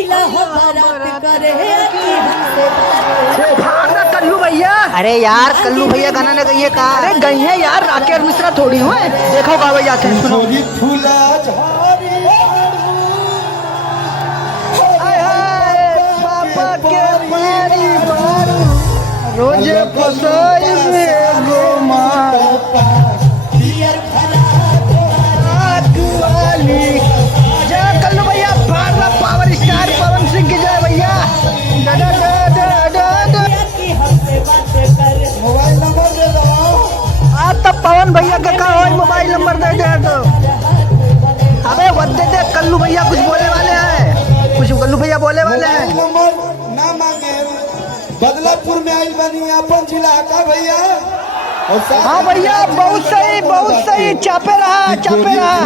अइला हो बारात करे कि हमसे भाग कल्लू भैया। अरे यार कल्लू भैया गाना ने गई है कहा? अरे गई है यार, राकेश मिश्रा थोड़ी हुए। देखो गावे जाते हैं, सुनो। हाय हाय पापा के मारी मारू रोजे फसाई में गोमार वाली। जय कल्लू भैया, भारत पावर स्टार पवन सिंह की जय भैया। मोबाइल नंबर दे दो। आज तब पवन भैया का कहा हो मोबाइल नंबर दे दे तो। अबे वद्दे दे, कल्लू भैया कुछ बोलने वाले हैं, कुछ कल्लू भैया बोले वाले हैं। नंबर ना मांगे, बदलापुर में आई बनी अपन जिला का भैया। हाँ भैया बहुत सही, बहुत सही, चापे रहा चापे रहा।